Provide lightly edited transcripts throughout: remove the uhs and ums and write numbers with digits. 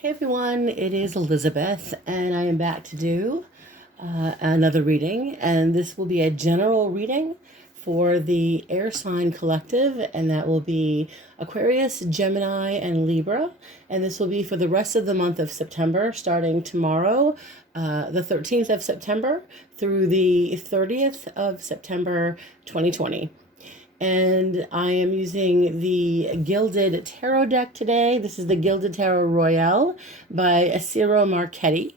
Hey everyone, it is Elizabeth, and I am back to do another reading, and this will be a general reading for the air sign collective, and that will be Aquarius, Gemini, and Libra, and this will be for the rest of the month of September, starting tomorrow, the 13th of September, through the 30th of September 2020. And I am using the Gilded Tarot deck today. This is the Gilded Tarot Royale by Ciro Marchetti.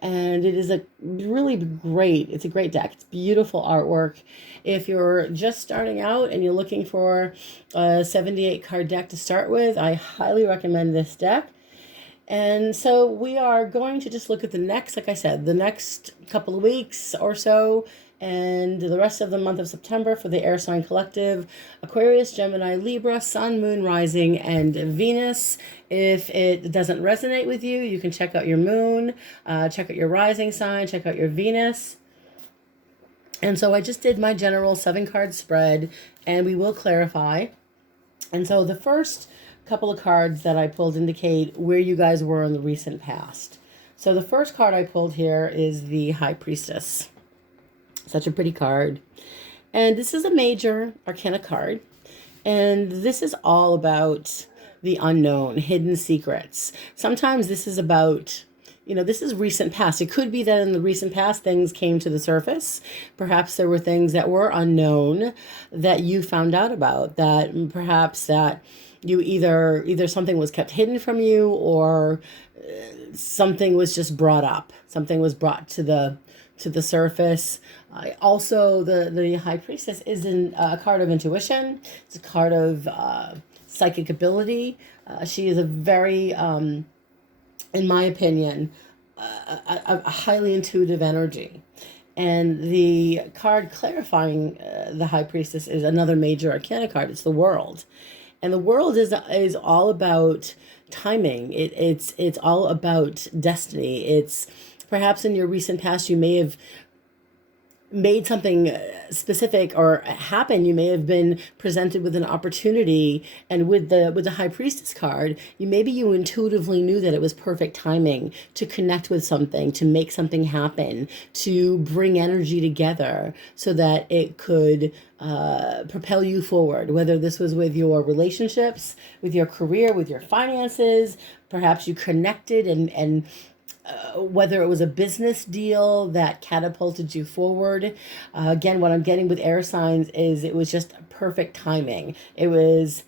And it is it's a great deck. It's beautiful artwork. If you're just starting out and you're looking for a 78 card deck to start with, I highly recommend this deck. And so we are going to just look at the next couple of weeks or so, and the rest of the month of September for the air sign collective: Aquarius, Gemini, Libra, Sun, Moon, Rising, and Venus. If it doesn't resonate with you, you can check out your moon, check out your rising sign, check out your Venus. And so I just did my general 7-card spread, and we will clarify. And so the first couple of cards that I pulled indicate where you guys were in the recent past. So the first card I pulled here is the High Priestess. Such a pretty card. And this is a major arcana card. And this is all about the unknown, hidden secrets. Sometimes this is about, this is recent past. It could be that in the recent past things came to the surface. Perhaps there were things that were unknown that you found out about, that perhaps that you either something was kept hidden from you, or something was just brought up. Something was brought to the surface. Also, the High Priestess is a card of intuition. It's a card of psychic ability. She is a very, in my opinion, a highly intuitive energy. And the card clarifying the High Priestess is another major arcana card. It's the World. And the World is all about timing. It's all about destiny. It's perhaps in your recent past you may have made something specific or happen. You may have been presented with an opportunity, and with the High Priestess card, you intuitively knew that it was perfect timing to connect with something, to make something happen, to bring energy together so that it could propel you forward, whether this was with your relationships, with your career, with your finances. Perhaps you connected and whether it was a business deal that catapulted you forward. Again, what I'm getting with air signs is it was just perfect timing. It was,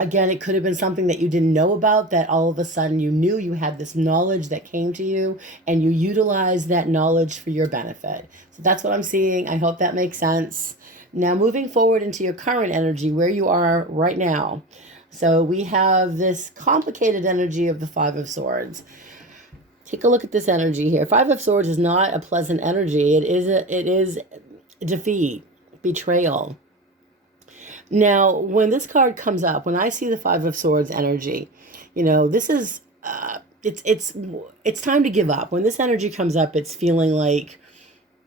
again, it could have been something that you didn't know about, that all of a sudden you knew. You had this knowledge that came to you, and you utilized that knowledge for your benefit. So that's what I'm seeing. I hope that makes sense. Now, moving forward into your current energy, where you are right now. So we have this complicated energy of the Five of Swords. Take a look at this energy here. Five of Swords is not a pleasant energy. It is defeat, betrayal. Now, when this card comes up, when I see the Five of Swords energy, this is it's time to give up. When this energy comes up, it's feeling like,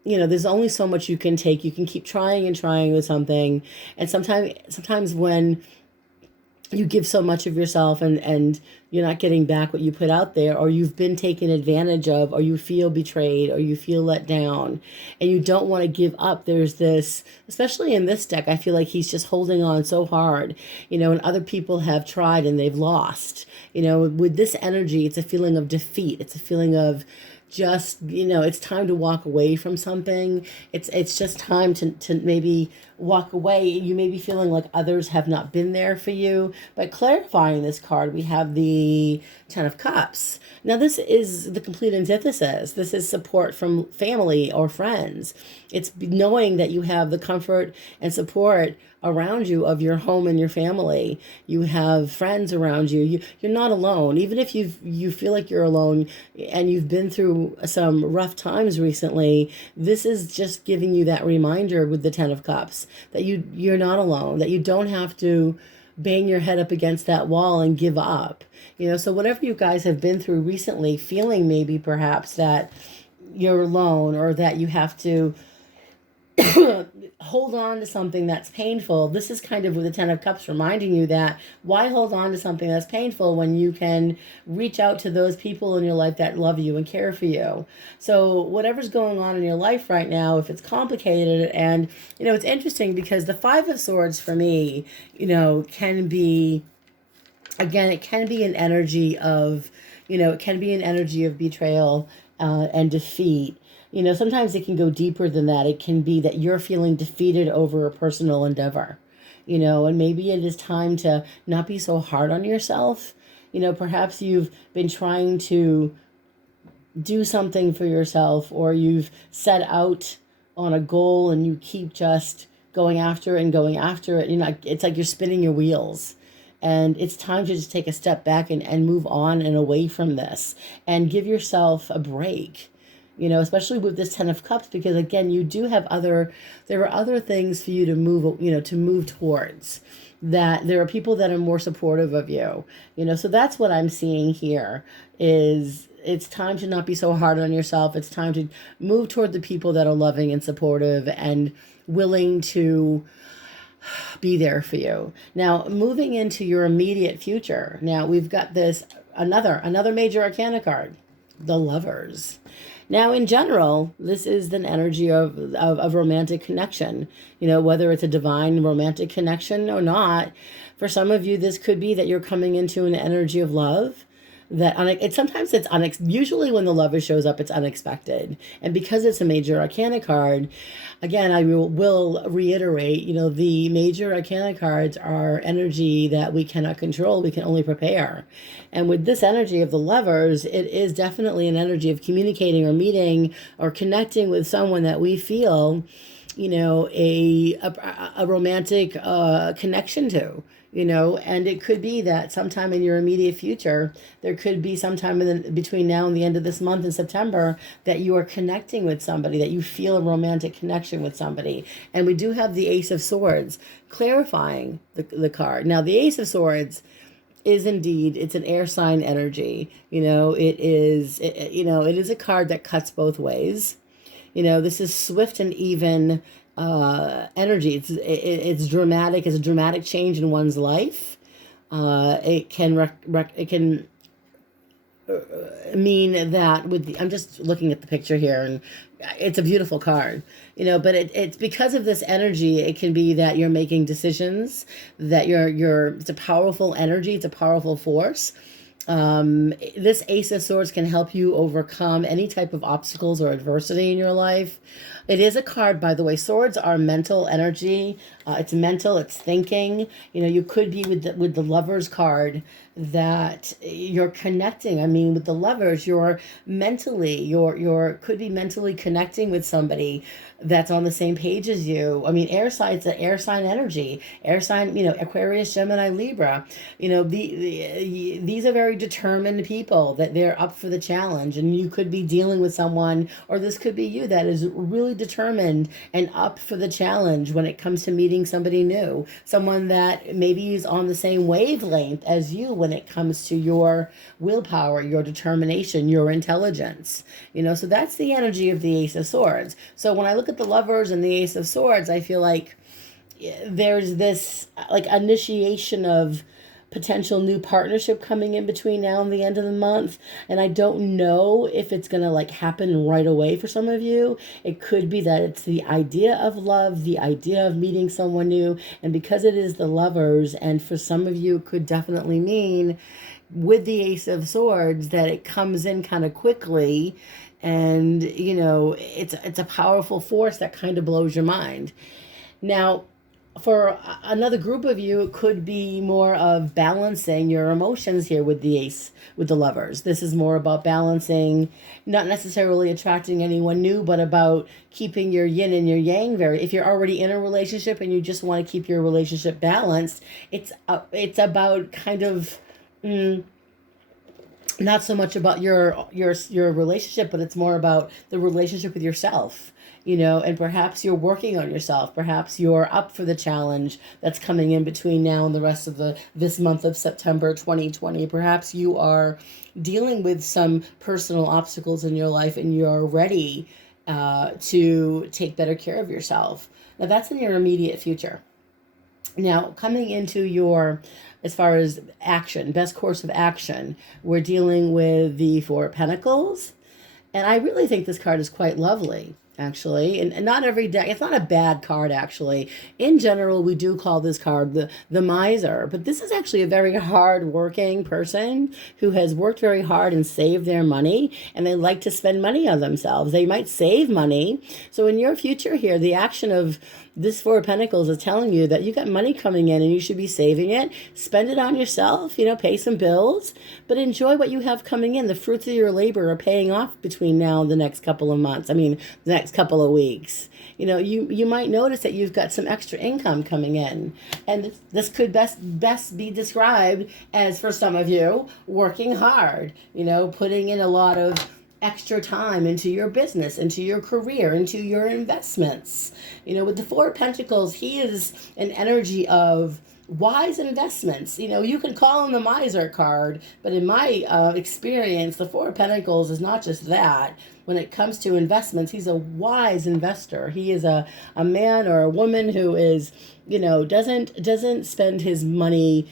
there's only so much you can take. You can keep trying and trying with something, and sometimes when you give so much of yourself and you're not getting back what you put out there, or you've been taken advantage of, or you feel betrayed, or you feel let down, and you don't want to give up. There's this, especially in this deck, I feel like he's just holding on so hard, and other people have tried and they've lost. With this energy, it's a feeling of defeat. It's a feeling of just, it's time to walk away from something. It's just time to maybe walk away. You may be feeling like others have not been there for you. But clarifying this card, we have the Ten of Cups. Now, this is the complete antithesis. This is support from family or friends. It's knowing that you have the comfort and support around you of your home and your family. You have friends around you. You're not alone. Even if you feel like you're alone and you've been through some rough times recently, this is just giving you that reminder with the Ten of Cups that you're not alone, that you don't have to bang your head up against that wall and give up. So whatever you guys have been through recently, feeling maybe perhaps that you're alone, or that you have to hold on to something that's painful. This is kind of with the Ten of Cups reminding you that why hold on to something that's painful when you can reach out to those people in your life that love you and care for you. So whatever's going on in your life right now, if it's complicated, and it's interesting because the Five of Swords for me, can be, again, it can be an energy of, it can be an energy of betrayal and defeat. Sometimes it can go deeper than that. It can be that you're feeling defeated over a personal endeavor, and maybe it is time to not be so hard on yourself. Perhaps you've been trying to do something for yourself, or you've set out on a goal and you keep just going after it and going after it. It's like you're spinning your wheels. And it's time to just take a step back and move on and away from this and give yourself a break. Especially with this Ten of Cups, because again, you do have there are other things for you to move towards, that there are people that are more supportive of you, so that's what I'm seeing here is it's time to not be so hard on yourself. It's time to move toward the people that are loving and supportive and willing to be there for you. Now, moving into your immediate future. Now, we've got this another major arcana card, the Lovers. Now, in general, this is an energy of romantic connection, whether it's a divine romantic connection or not. For some of you, this could be that you're coming into an energy of love usually when the Lover shows up, it's unexpected. And because it's a major arcana card, again, I will reiterate, the major arcana cards are energy that we cannot control. We can only prepare. And with this energy of the Lovers, it is definitely an energy of communicating or meeting or connecting with someone that we feel, a romantic connection to. And it could be that sometime in your immediate future, there could be sometime between now and the end of this month in September that you are connecting with somebody, that you feel a romantic connection with somebody. And we do have the Ace of Swords clarifying the card. Now, the Ace of Swords is indeed, it's an air sign energy. It is a card that cuts both ways. This is swift and even energy. It's dramatic. It's a dramatic change in one's life. It can mean that I'm just looking at the picture here, and it's a beautiful card, but it's because of this energy. It can be that you're making decisions, that it's a powerful energy. It's a powerful force. This Ace of Swords can help you overcome any type of obstacles or adversity in your life. It is a card, by the way. Swords are mental energy. It's mental. It's thinking. You could be with the Lovers card that you're connecting. I mean, with the Lovers, you're could be mentally connecting with somebody that's on the same page as you. I mean, air sign energy. Air sign, Aquarius, Gemini, Libra. These are very determined people, that they're up for the challenge, and you could be dealing with someone, or this could be you, that is really determined and up for the challenge when it comes to meeting somebody new, someone that maybe is on the same wavelength as you when it comes to your willpower, your determination, your intelligence. So that's the energy of the Ace of Swords. So when I look at the Lovers and the Ace of Swords, I feel like there's this initiation of potential new partnership coming in between now and the end of the month. And I don't know if it's going to happen right away for some of you. It could be that it's the idea of love, the idea of meeting someone new. And because it is the Lovers, and for some of you, it could definitely mean with the Ace of Swords that it comes in kind of quickly. And, it's a powerful force that kind of blows your mind. Now, for another group of you, it could be more of balancing your emotions here with the Lovers. This is more about balancing, not necessarily attracting anyone new, but about keeping your yin and your yang if you're already in a relationship and you just want to keep your relationship balanced, it's about kind of not so much about your relationship, but it's more about the relationship with yourself. And perhaps you're working on yourself. Perhaps you're up for the challenge that's coming in between now and the rest of this month of September 2020. Perhaps you are dealing with some personal obstacles in your life and you're ready to take better care of yourself. Now, that's in your immediate future. Now, coming into your, as far as action, best course of action, we're dealing with the Four of Pentacles. And I really think this card is quite lovely, actually. And not every deck, it's not a bad card, actually. In general, we do call this card the miser. But this is actually a very hard-working person who has worked very hard and saved their money. And they like to spend money on themselves. They might save money. So in your future here, the action of this Four of Pentacles is telling you that you got money coming in and you should be saving it. Spend it on yourself, pay some bills, but enjoy what you have coming in. The fruits of your labor are paying off between now and the next couple of months. The next couple of weeks. You might notice that you've got some extra income coming in. And this could best be described as, for some of you, working hard, putting in a lot of extra time into your business, into your career, into your investments. With the Four of Pentacles, he is an energy of wise investments. You can call him the miser card, but in my experience, the Four of Pentacles is not just that. When it comes to investments, he's a wise investor. He is a man or a woman who is, doesn't spend his money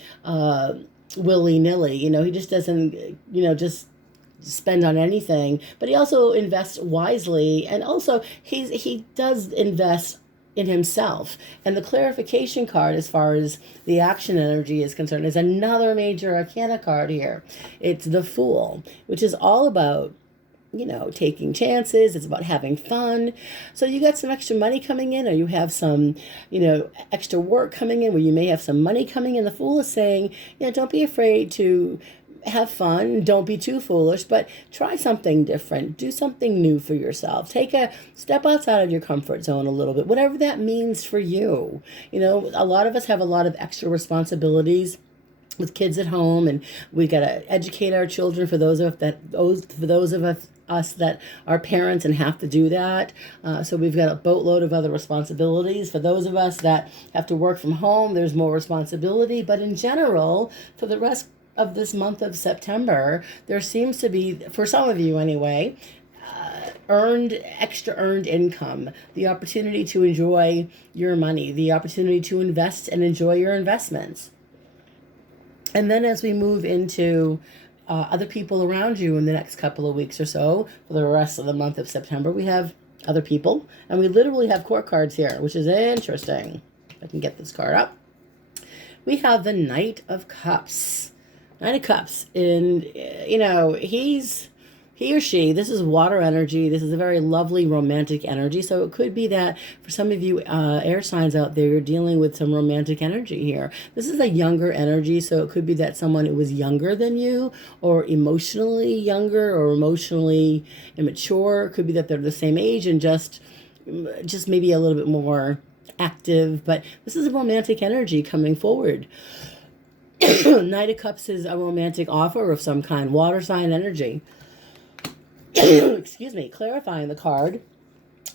willy-nilly. He just doesn't, just spend on anything, but he also invests wisely, and also he does invest in himself. And the clarification card, as far as the action energy is concerned, is another major arcana card here. It's the Fool, which is all about taking chances. It's about having fun. So you got some extra money coming in, or you have some, extra work coming in where you may have some money coming in. The Fool is saying, don't be afraid to have fun. Don't be too foolish, but try something different. Do something new for yourself. Take a step outside of your comfort zone a little bit, whatever that means for you. A lot of us have a lot of extra responsibilities with kids at home, and we got to educate our children for those of us that are parents and have to do that. So we've got a boatload of other responsibilities. For those of us that have to work from home, there's more responsibility. But in general, for the rest of this month of September, there seems to be, for some of you anyway, extra earned income, the opportunity to enjoy your money, the opportunity to invest and enjoy your investments. And then as we move into other people around you in the next couple of weeks or so, for the rest of the month of September, we have other people, and we literally have court cards here, which is interesting. If I can get this card up. We have the Knight of Cups. Knight of Cups, and he or she, this is water energy. This is a very lovely romantic energy. So it could be that for some of you air signs out there, you're dealing with some romantic energy here. This is a younger energy, so it could be that someone who was younger than you, or emotionally younger, or emotionally immature. It could be that they're the same age and just maybe a little bit more active. But this is a romantic energy coming forward. Knight of Cups is a romantic offer of some kind, water sign energy. Excuse me. Clarifying the card,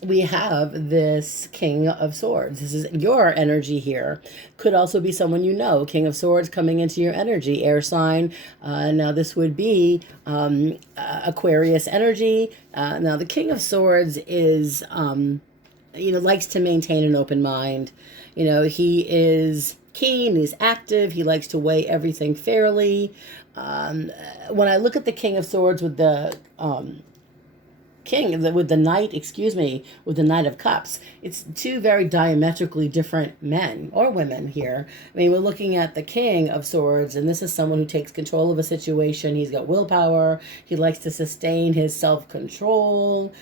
we have this King of Swords. This is your energy here. Could also be someone King of Swords coming into your energy, air sign. Now this would be Aquarius energy. Now the King of Swords is, likes to maintain an open mind. He is keen, he's active, he likes to weigh everything fairly. When I look at the King of Swords with the with the Knight of Cups, it's two very diametrically different men or women here. We're looking at the King of Swords, and this is someone who takes control of a situation. He's got willpower. He likes to sustain his self-control.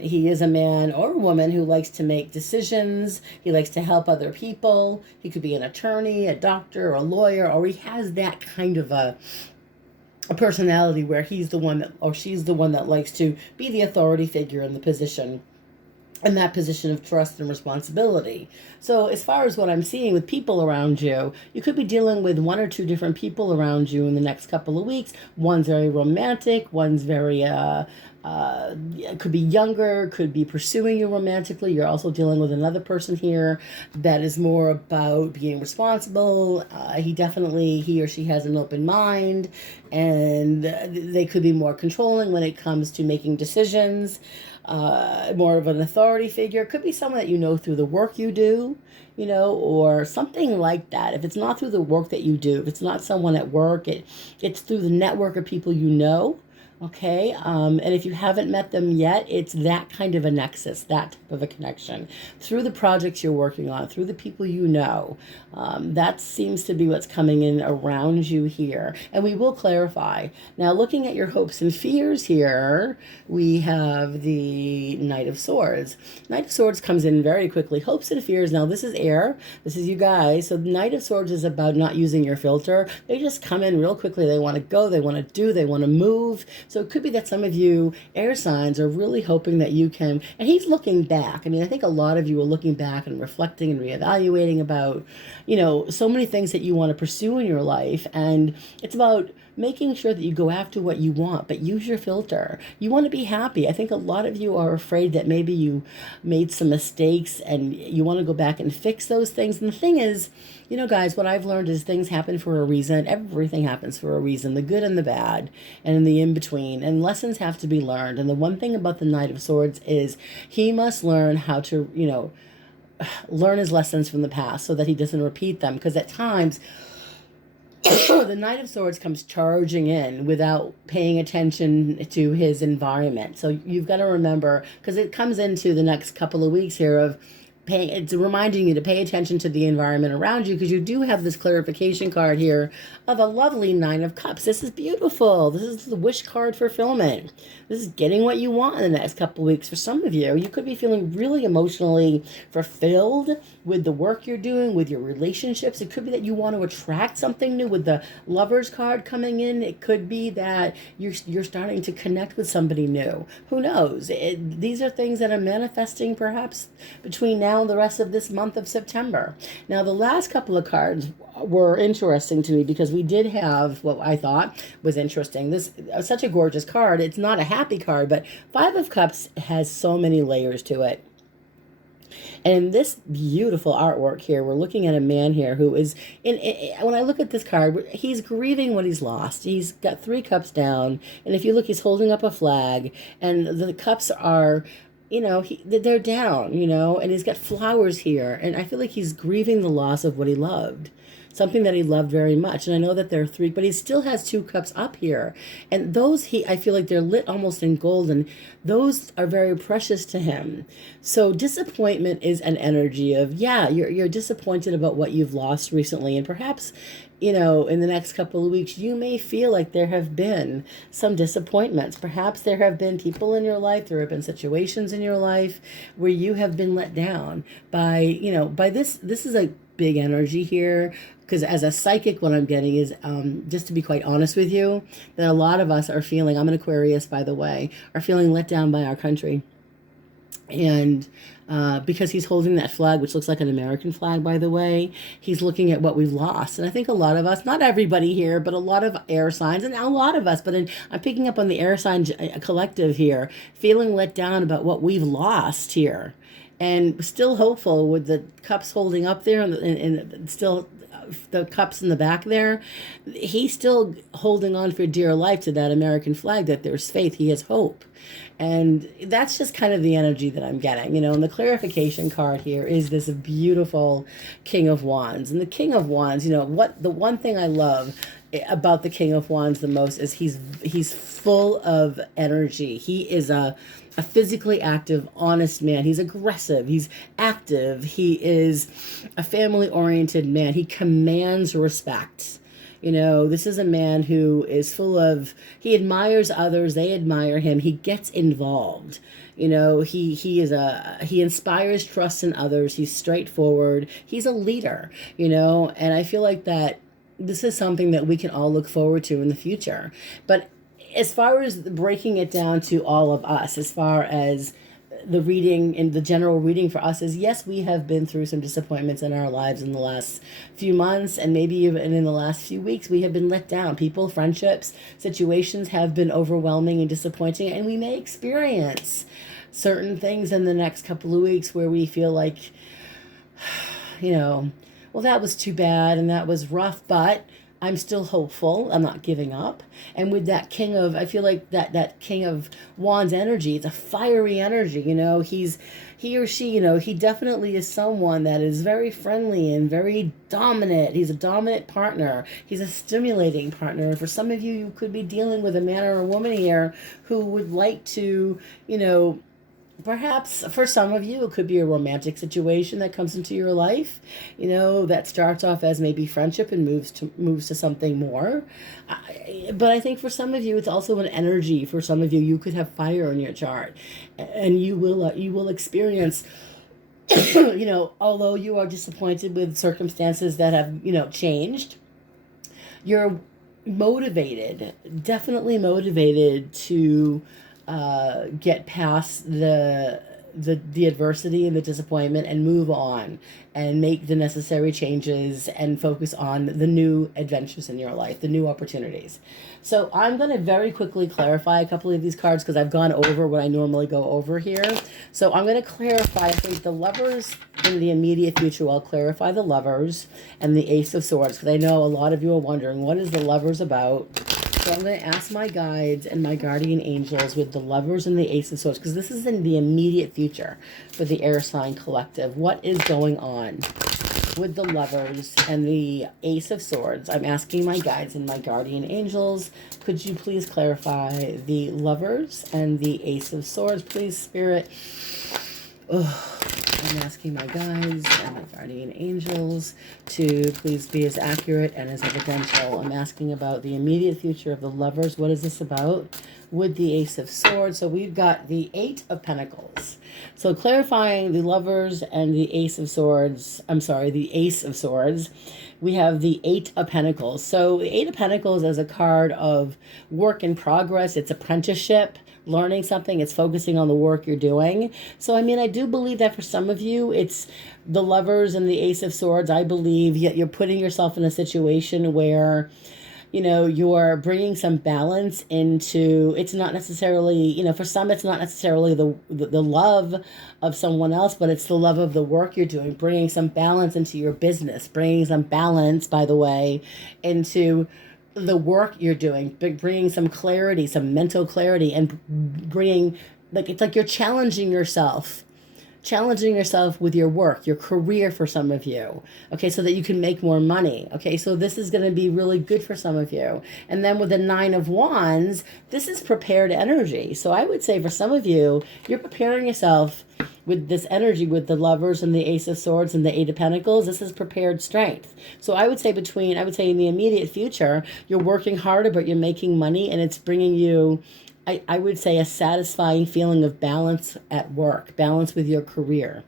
He is a man or a woman who likes to make decisions. He likes to help other people. He could be an attorney, a doctor, or a lawyer, or he has that kind of a personality where he's the one that, or she's the one that likes to be the authority figure in the position, in that position of trust and responsibility. So as far as what I'm seeing with people around you, you could be dealing with one or two different people around you in the next couple of weeks. One's very romantic, one's very could be younger, could be pursuing you romantically. You're also dealing with another person here that is more about being responsible. He or she has an open mind, and they could be more controlling when it comes to making decisions. more of an authority figure. It could be someone that you know through the work you do, or something like that. If it's not through the work that you do, if it's not someone at work, it's through the network of people you know. Okay, and if you haven't met them yet, it's that kind of a nexus, that type of a connection through the projects you're working on, through the people you know. That seems to be what's coming in around you here. And we will clarify. Now, looking at your hopes and fears here, we have the Knight of Swords. Knight of Swords comes in very quickly. Hopes and fears. Now, this is air. This is you guys. So the Knight of Swords is about not using your filter. They just come in real quickly. They want to go. They want to do. They want to move. So it could be that some of you air signs are really hoping that you can, and he's looking back. I mean, I think a lot of you are looking back and reflecting and reevaluating about, so many things that you want to pursue in your life. And it's about making sure that you go after what you want, but use your filter. You want to be happy. I think a lot of you are afraid that maybe you made some mistakes and you want to go back and fix those things. And the thing is, guys, what I've learned is things happen for a reason. Everything happens for a reason, the good and the bad and in the in-between. And lessons have to be learned. And the one thing about the Knight of Swords is he must learn how to, learn his lessons from the past so that he doesn't repeat them. Because at times, the Knight of Swords comes charging in without paying attention to his environment. So you've got to remember, because it comes into the next couple of weeks here of it's reminding you to pay attention to the environment around you, because you do have this clarification card here of a lovely Nine of Cups. This is beautiful. This is the wish card fulfillment. This is getting what you want in the next couple of weeks. For some of you, you could be feeling really emotionally fulfilled with the work you're doing, with your relationships. It could be that you want to attract something new with the Lovers card coming in. It could be that you're starting to connect with somebody new. Who knows? These are things that are manifesting perhaps between now and the rest of this month of September. Now, the last couple of cards were interesting to me because we did have what I thought was interesting. This is such a gorgeous card. It's not a happy card, but Five of Cups has so many layers to it. And this beautiful artwork here, we're looking at a man here who is, when I look at this card, he's grieving what he's lost. He's got 3 cups down. And if you look, he's holding up a flag. And the cups are, they're down, and he's got flowers here. And I feel like he's grieving the loss of what he loved. Something that he loved very much. And I know that there are 3, but he still has 2 cups up here. And those, I feel like they're lit almost in gold, and those are very precious to him. So disappointment is an energy of, you're disappointed about what you've lost recently. And perhaps, in the next couple of weeks, you may feel like there have been some disappointments. Perhaps there have been people in your life, there have been situations in your life where you have been let down by, by this is a big energy here. Because as a psychic, what I'm getting is, just to be quite honest with you, that a lot of us are feeling, I'm an Aquarius, by the way, are feeling let down by our country. And because he's holding that flag, which looks like an American flag, by the way, he's looking at what we've lost. And I think a lot of us, not everybody here, but a lot of air signs, and a lot of us, but I'm picking up on the air sign collective here, feeling let down about what we've lost here. And still hopeful with the cups holding up there and still the cups in the back there. He's still holding on for dear life to that American flag, that there's faith, he has hope. And that's just kind of the energy that I'm getting, and the clarification card here is this beautiful King of Wands. And the King of Wands, what the one thing I love about the King of Wands the most is he's full of energy. He is a physically active, honest man. He's aggressive. He's active. He is a family-oriented man. He commands respect. This is a man who is he admires others. They admire him. He gets involved. He inspires trust in others. He's straightforward. He's a leader, and I feel like that this is something that we can all look forward to in the future. But as far as breaking it down to all of us, as far as the reading and the general reading for us is, yes, we have been through some disappointments in our lives in the last few months, and maybe even in the last few weeks. We have been let down. People, friendships, situations have been overwhelming and disappointing, and we may experience certain things in the next couple of weeks where we feel like, well, that was too bad and that was rough, but I'm still hopeful. I'm not giving up. And with that king of, I feel like that king of wands energy, it's a fiery energy, you know. He or she, you know, he definitely is someone that is very friendly and very dominant. He's a dominant partner. He's a stimulating partner. For some of you, you could be dealing with a man or a woman here who would like to, you know, perhaps for some of you, it could be a romantic situation that comes into your life, you know, that starts off as maybe friendship and moves to something more. But I think for some of you, it's also an energy. For some of you, you could have fire in your chart, and you will experience, you know, although you are disappointed with circumstances that have, you know, changed, you're motivated, definitely motivated to get past the adversity and the disappointment and move on and make the necessary changes and focus on the new adventures in your life, the new opportunities. So I'm going to very quickly clarify a couple of these cards because I've gone over what I normally go over here. So I'm going to clarify, I think, the Lovers in the immediate future. I'll clarify the Lovers and the Ace of Swords because I know a lot of you are wondering, what is the Lovers about? So I'm going to ask my guides and my guardian angels with the Lovers and the Ace of Swords, because this is in the immediate future for the air sign collective. What is going on with the Lovers and the Ace of Swords? I'm asking my guides and my guardian angels, could you please clarify the Lovers and the Ace of Swords, please, Spirit? I'm asking my guides and my guardian angels to please be as accurate and as evidential. I'm asking about the immediate future of the Lovers. What is this about with the Ace of Swords? So we've got the Eight of Pentacles. So clarifying the Lovers and the Ace of Swords, I'm sorry, the Ace of Swords, we have the Eight of Pentacles. So the Eight of Pentacles is a card of work in progress. It's apprenticeship, learning something. It's focusing on the work you're doing. So, I mean, I do believe that for some of you, it's the Lovers and the Ace of Swords. I believe you're putting yourself in a situation where, you know, you're bringing some balance into, it's not necessarily, you know, for some, it's not necessarily the love of someone else, but it's the love of the work you're doing, bringing some balance into your business, bringing some balance, by the way, into the work you're doing, bringing some clarity, some mental clarity, and bringing, like, it's like you're challenging yourself with your work, your career for some of you, okay, so that you can make more money, okay? So this is going to be really good for some of you. And then with the Nine of Wands, this is prepared energy. So I would say for some of you, you're preparing yourself with this energy, with the Lovers and the Ace of Swords and the Eight of Pentacles. This is prepared strength. So I would say in the immediate future, you're working harder, but you're making money, and it's bringing you, I would say, a satisfying feeling of balance at work, balance with your career.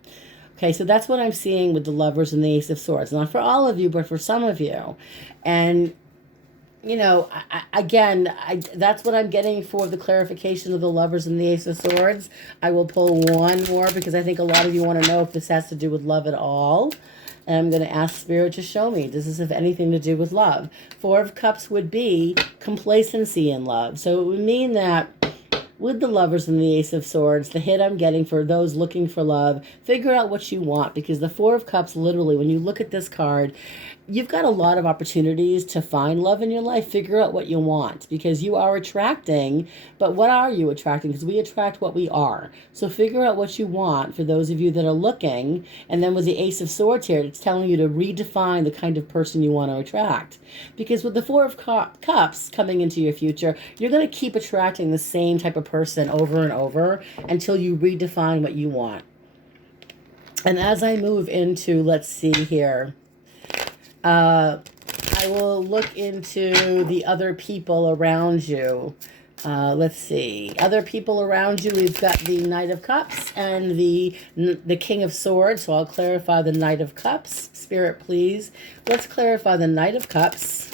Okay, so that's what I'm seeing with the Lovers and the Ace of Swords. Not for all of you, but for some of you. And, you know, that's what I'm getting for the clarification of the Lovers and the Ace of Swords. I will pull one more because I think a lot of you want to know if this has to do with love at all. And I'm going to ask Spirit to show me, does this have anything to do with love? Four of Cups would be complacency in love. So it would mean that with the Lovers and the Ace of Swords, the hit I'm getting for those looking for love, figure out what you want, because the Four of Cups, literally, when you look at this card, you've got a lot of opportunities to find love in your life. Figure out what you want, because you are attracting, but what are you attracting? Because we attract what we are. So figure out what you want for those of you that are looking. And then with the Ace of Swords here, it's telling you to redefine the kind of person you want to attract. Because with the Four of Cups coming into your future, you're going to keep attracting the same type of person over and over until you redefine what you want. And as I move into, let's see here, I will look into the other people around you. Let's see. Other people around you, we've got the Knight of Cups and the King of Swords. So I'll clarify the Knight of Cups. Spirit, please. Let's clarify the Knight of Cups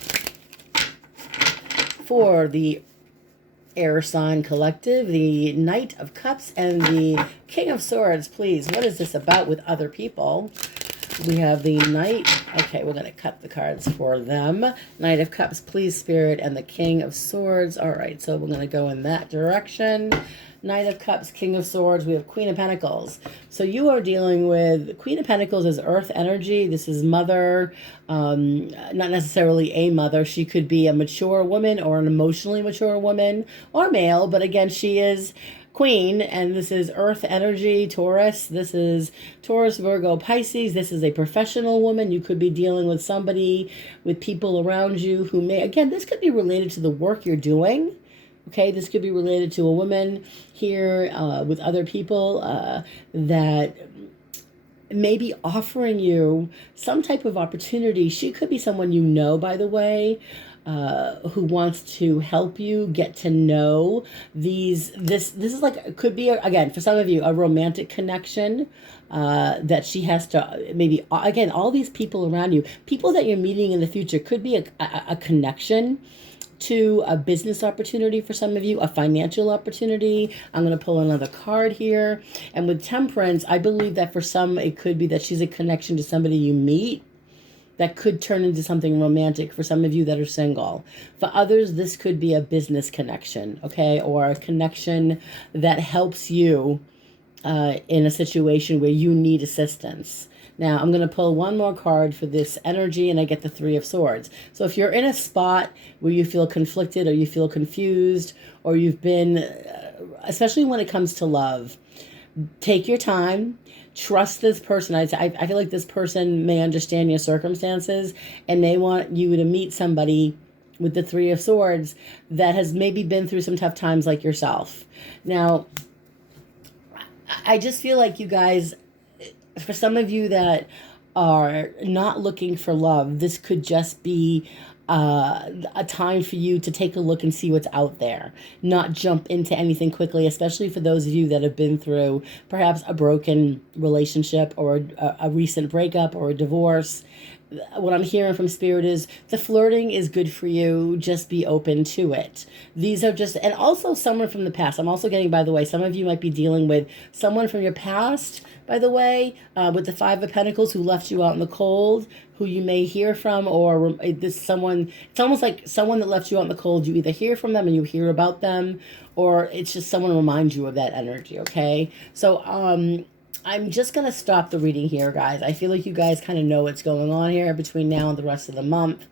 for the air sign collective, the Knight of Cups and the King of Swords, please. What is this about with other people? We have the Knight. Okay, we're going to cut the cards for them. Knight of Cups, please, Spirit, and the King of Swords. All right, so we're going to go in that direction. Knight of Cups, King of Swords. We have Queen of Pentacles. So you are dealing with Queen of Pentacles is earth energy. This is mother, not necessarily a mother. She could be a mature woman or an emotionally mature woman or male. But again, she is Queen, and this is earth energy, Taurus. This is Taurus, Virgo, Pisces. This is a professional woman. You could be dealing with somebody, with people around you who may, again, this could be related to the work you're doing. Okay, this could be related to a woman here with other people that may be offering you some type of opportunity. She could be someone you know, by the way, who wants to help you get to know these. This is like, it could be, again, for some of you, a romantic connection that she has to maybe, again, all these people around you, people that you're meeting in the future, could be a connection to a business opportunity for some of you, a financial opportunity. I'm going to pull another card here. And with Temperance, I believe that for some, it could be that she's a connection to somebody you meet that could turn into something romantic for some of you that are single. For others, this could be a business connection, okay? Or a connection that helps you in a situation where you need assistance. Now, I'm going to pull one more card for this energy, and I get the Three of Swords. So if you're in a spot where you feel conflicted or you feel confused, or you've been, especially when it comes to love, take your time. Trust this person. I feel like this person may understand your circumstances and may want you to meet somebody with the Three of Swords that has maybe been through some tough times like yourself. Now, I just feel like you guys, for some of you that are not looking for love, this could just be a time for you to take a look and see what's out there, not jump into anything quickly, especially for those of you that have been through perhaps a broken relationship or a recent breakup or a divorce. What I'm hearing from Spirit is the flirting is good for you. Just be open to it. These are just, and also someone from the past. I'm also getting, by the way, some of you might be dealing with someone from your past, by the way, with the Five of Pentacles who left you out in the cold, who you may hear from, or this someone, it's almost like someone that left you out in the cold. You either hear from them and you hear about them, or it's just someone reminds you of that energy, okay? So, I'm just going to stop the reading here, guys. I feel like you guys kind of know what's going on here between now and the rest of the month.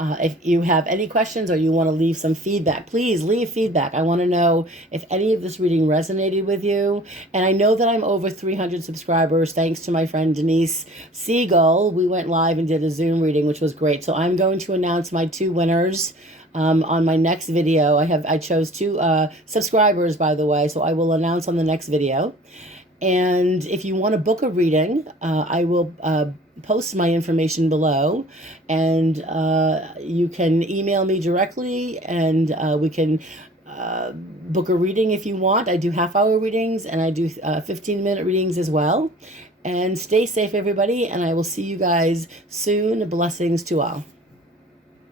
If you have any questions or you want to leave some feedback, please leave feedback. I want to know if any of this reading resonated with you. And I know that I'm over 300 subscribers thanks to my friend Denise Siegel. We went live and did a Zoom reading, which was great. So I'm going to announce my 2 winners on my next video. I chose 2 subscribers, by the way, so I will announce on the next video. And if you want to book a reading, I will post my information below, and you can email me directly, and we can book a reading if you want. I do half-hour readings, and I do 15-minute readings as well. And stay safe, everybody, and I will see you guys soon. Blessings to all.